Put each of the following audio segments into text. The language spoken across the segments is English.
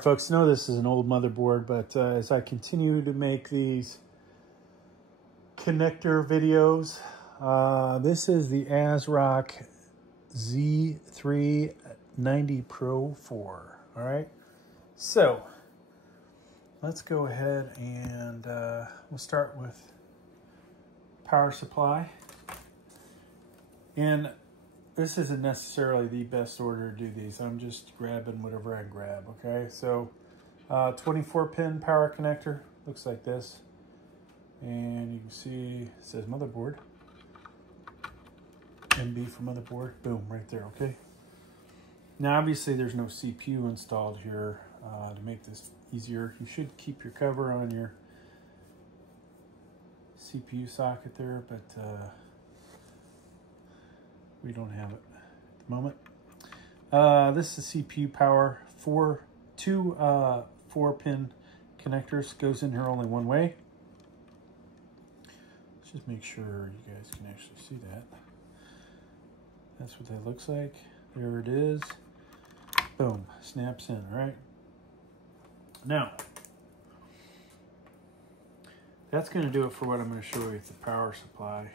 Folks, know this is an old motherboard, but as I continue to make these connector videos, this is the AsRock z390 Pro4. All right, so let's go ahead and we'll start with power supply. And this isn't necessarily the best order to do these. I'm just grabbing whatever I grab, okay? So 24-pin power connector, looks like this. And you can see it says motherboard. MB for motherboard, boom, right there, okay? Now obviously there's no CPU installed here to make this easier. You should keep your cover on your CPU socket there, but we don't have it at the moment. This is CPU power, two 4-pin connectors. Goes in here only one way. Let's just make sure you guys can actually see that. That's what that looks like. There it is. Boom, snaps in, all right? Now, that's gonna do it for what I'm gonna show you with the power supply.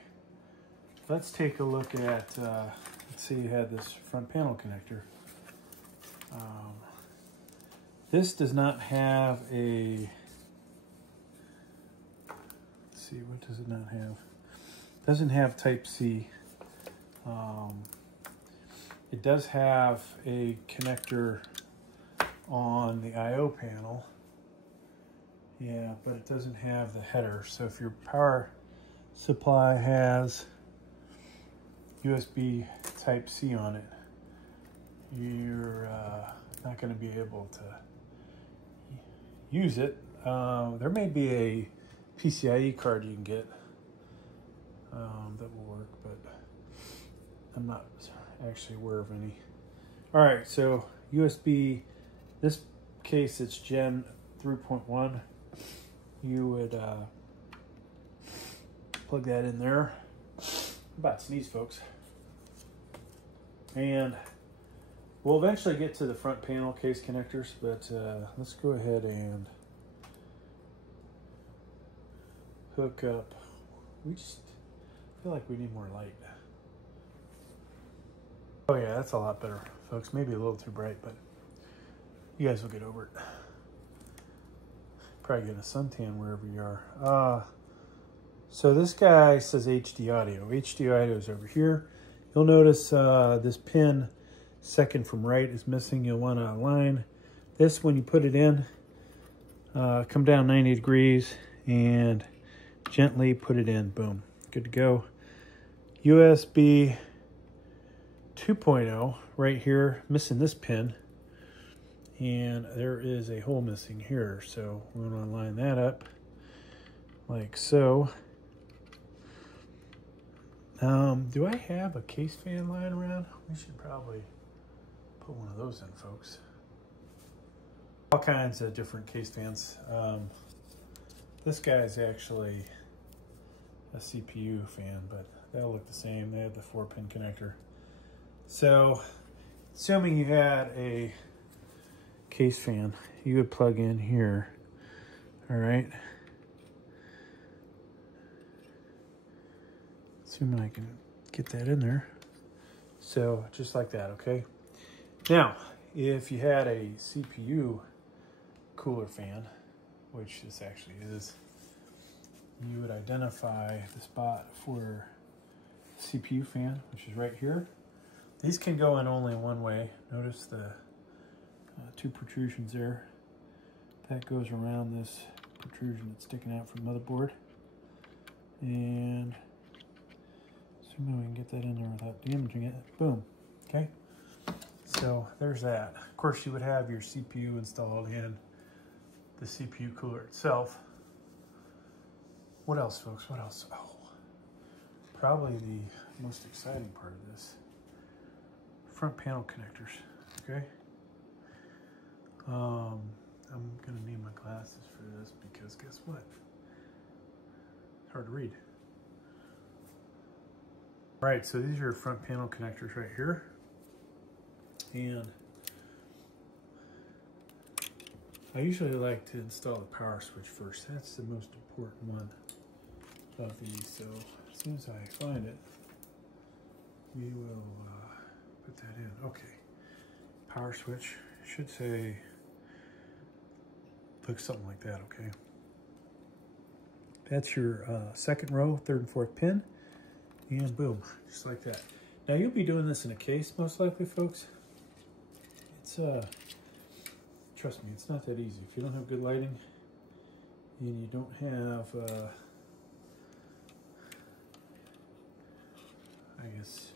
Let's take a look at, let's see, you had this front panel connector. This does not have a, let's see, what does it not have? It doesn't have Type C. It does have a connector on the I/O panel. Yeah, but it doesn't have the header. So if your power supply has USB Type C on it, you're not going to be able to use it. There may be a PCIe card you can get that will work, but I'm not actually aware of any. All right, so USB, this case it's Gen 3.1. You would plug that in there. About sneeze, folks. And we'll eventually get to the front panel case connectors, but let's go ahead and hook up. We just feel like we need more light. Oh yeah, that's a lot better, folks. Maybe a little too bright, but you guys will get over it. Probably getting a suntan wherever you are. So this guy says HD audio. HD audio is over here. You'll notice this pin, second from right, is missing. You'll want to align this when you put it in. Come down 90 degrees and gently put it in. Boom. Good to go. USB 2.0 right here, missing this pin. And there is a hole missing here. So we're going to line that up like so. Do I have a case fan lying around? We should probably put one of those in, folks. All kinds of different case fans. This guy is actually a CPU fan, but they'll look the same. They have the 4-pin connector. So, assuming you had a case fan, you would plug in here. All right. Assuming I can get that in there. So just like that, okay? Now, if you had a CPU cooler fan, which this actually is, you would identify the spot for CPU fan, which is right here. These can go in only one way. Notice the two protrusions there. That goes around this protrusion that's sticking out from the motherboard. And assuming we can get that in there without damaging it. Boom. Okay. So there's that. Of course, you would have your CPU installed in the CPU cooler itself. What else, folks? What else? Oh, probably the most exciting part of this. Front panel connectors. Okay. I'm gonna need my glasses for this because guess what? It's hard to read. All right, so these are your front panel connectors right here. And I usually like to install the power switch first. That's the most important one of these. So as soon as I find it, we will put that in. Okay, power switch should say, looks something like that. Okay, that's your second row, third and fourth pin, and boom, just like that. Now you'll be doing this in a case most likely, folks. It's trust me, it's not that easy. If you don't have good lighting and you don't have I guess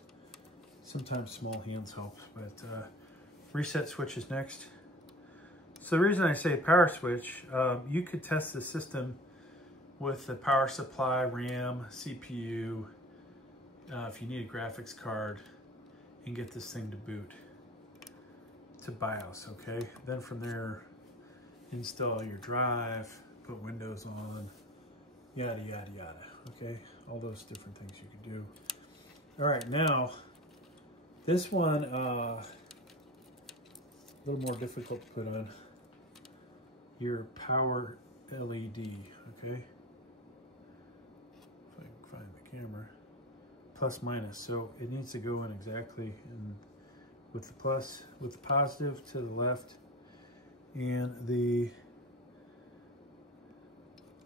sometimes small hands help, but reset switch is next. So the reason I say power switch, you could test the system with the power supply, RAM, CPU, if you need a graphics card, and get this thing to boot to BIOS, okay? Then from there, install your drive, put Windows on, yada, yada, yada, okay? All those different things you can do. All right, now, this one, a little more difficult to put on. Your power LED, okay? If I can find the camera. Plus minus, so it needs to go in exactly in with the plus, with the positive to the left and the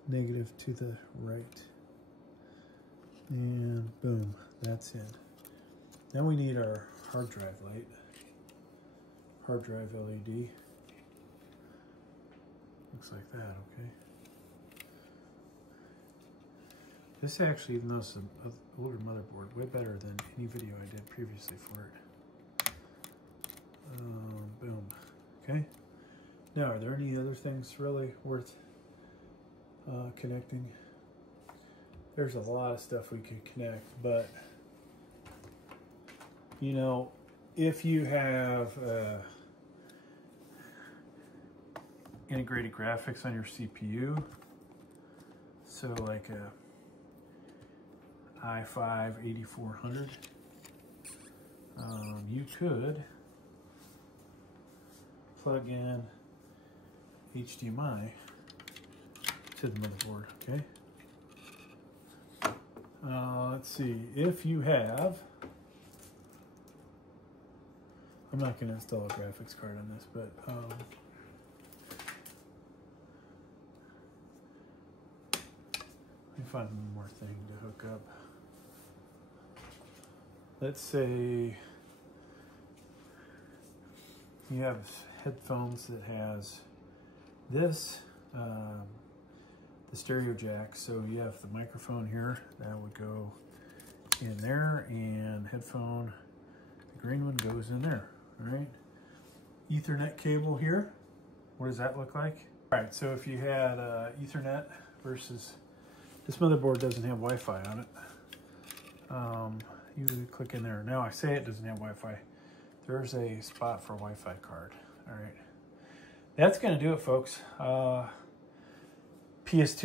negative to the right. And boom, that's it. Now we need our hard drive light, hard drive LED. Looks like that, okay. This actually, even though it's an older motherboard, way better than any video I did previously for it. Boom. Okay. Now, are there any other things really worth connecting? There's a lot of stuff we could connect, but you know, if you have integrated graphics on your CPU, so like a i5-8400, you could plug in HDMI to the motherboard, okay? Let's see, if you have, I'm not going to install a graphics card on this, but let me find one more thing to hook up. Let's say you have headphones that has this, the stereo jack. So you have the microphone here, that would go in there, and headphone, the green one goes in there, all right? Ethernet cable here, what does that look like? All right, so if you had Ethernet versus, this motherboard doesn't have Wi-Fi on it. You would click in there. Now I say it doesn't have Wi-Fi. There's a spot for a Wi-Fi card. All right. That's gonna do it, folks. PS2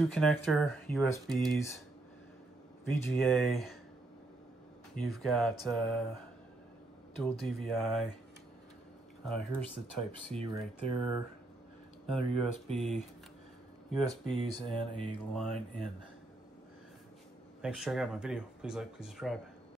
connector, USBs, VGA. You've got dual DVI. Here's the Type-C right there. Another USB, USBs, and a line in. Thanks for checking out my video. Please like, please subscribe.